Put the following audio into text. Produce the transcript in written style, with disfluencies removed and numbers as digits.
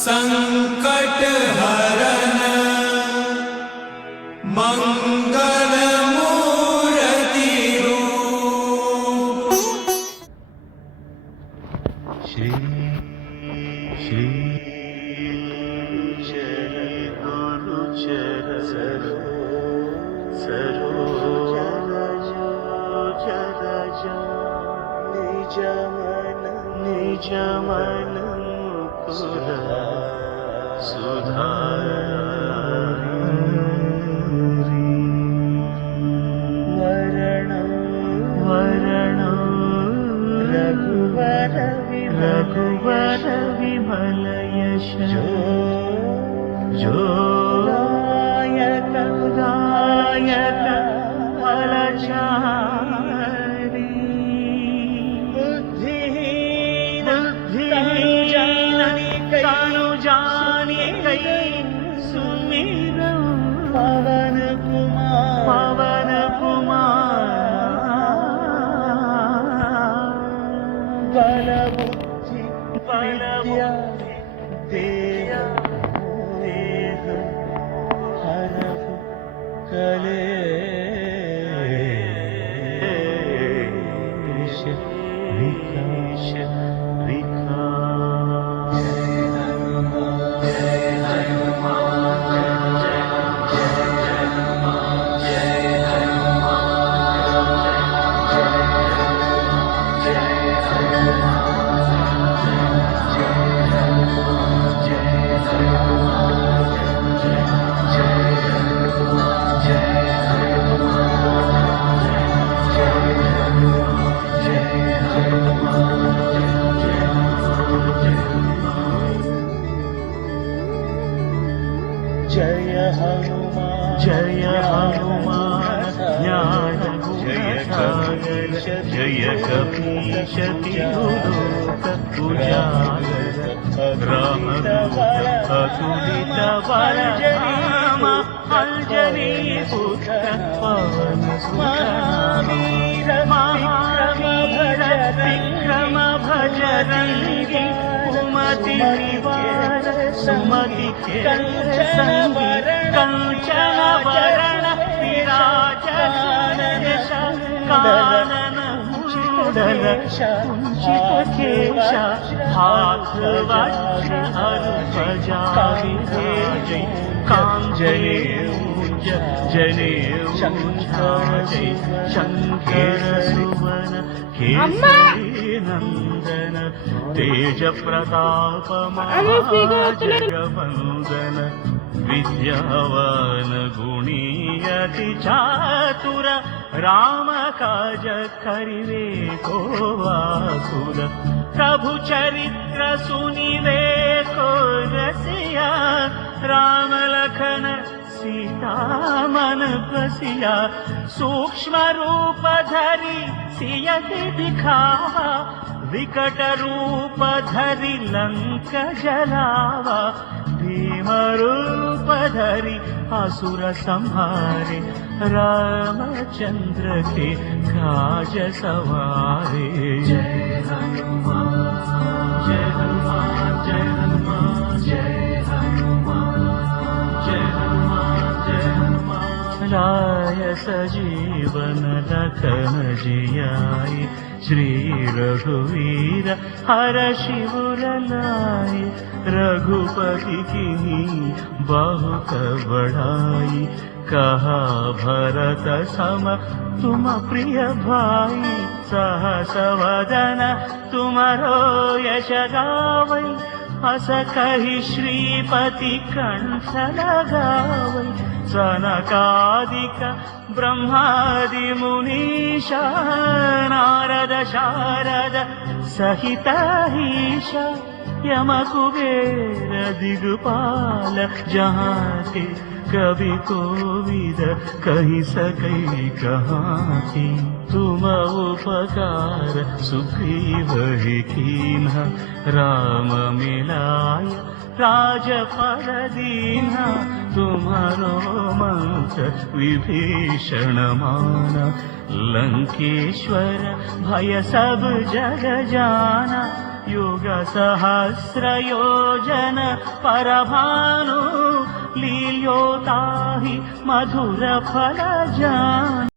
संकट हरण मंगल मूर्ति रूप। श्री श्री चर गुरु चर सरोज रज निज मन सुधारी वरण रघुवर विमल यश जो दायक फलचारी बुद्धिहीन तनु जानी गई सुमिरौ पवन कुमार बल बुद्धि विद्या देह हरहु कलेश विकाश जय हनुमान ज्ञान गुण जय कपीश तिहुलोक उजागर रामदूत अतुलित बल राम अंजनी पुत्र पवन महावीर विक्रम भजरंगी कुमति निवार सुमति के कंचन वरण विराज कानन कुंचित केश हाथ वज्र ध्वजा विराजै जने शंकर सुवन केसरी नंदन तेज प्रताप महाजगवंदन विद्यावान गुणी अति चातुर राम काज करिवे को आतुर प्रभु चरित्र सुनिवे को रसिया राम लखन सीता मन बसिया सूक्ष्म रूप धरि सियति दिखावा विकट रूप धरि लंक जलावा भीम रूप धरि असुर संहारे रामचंद्र के काज सवारे। जय हनुमान जय हनुमान जय हनुमान जय हनुमान जय हनुमान जय हनुमान लाय सजीवन लखन जियाए श्री रघुवीर हर शिवर लाए रघुपति कीन्ही बहुत बड़ाई कहा भरत सम तुम प्रिय भाई सहस वदन तुम्हारो यश गावै अस कहि श्रीपति कंठ लगावै सनकादिक ब्रह्मादि मुनीशा नारद शारद सहित ईशा यम कुबेर दिगपाल जहाँ ते कवि कोविद कही सकै कहाँ की तुम उपकार सुग्रीव ही कीन्हा राम मिलाय राजपद दीन्हा तुम्हारो मंत्र विभीषण माना लंकेश्वर भय सब जग जाना योगा सहस्रयोजन परभानु लील्योता हि मधुरफलजानु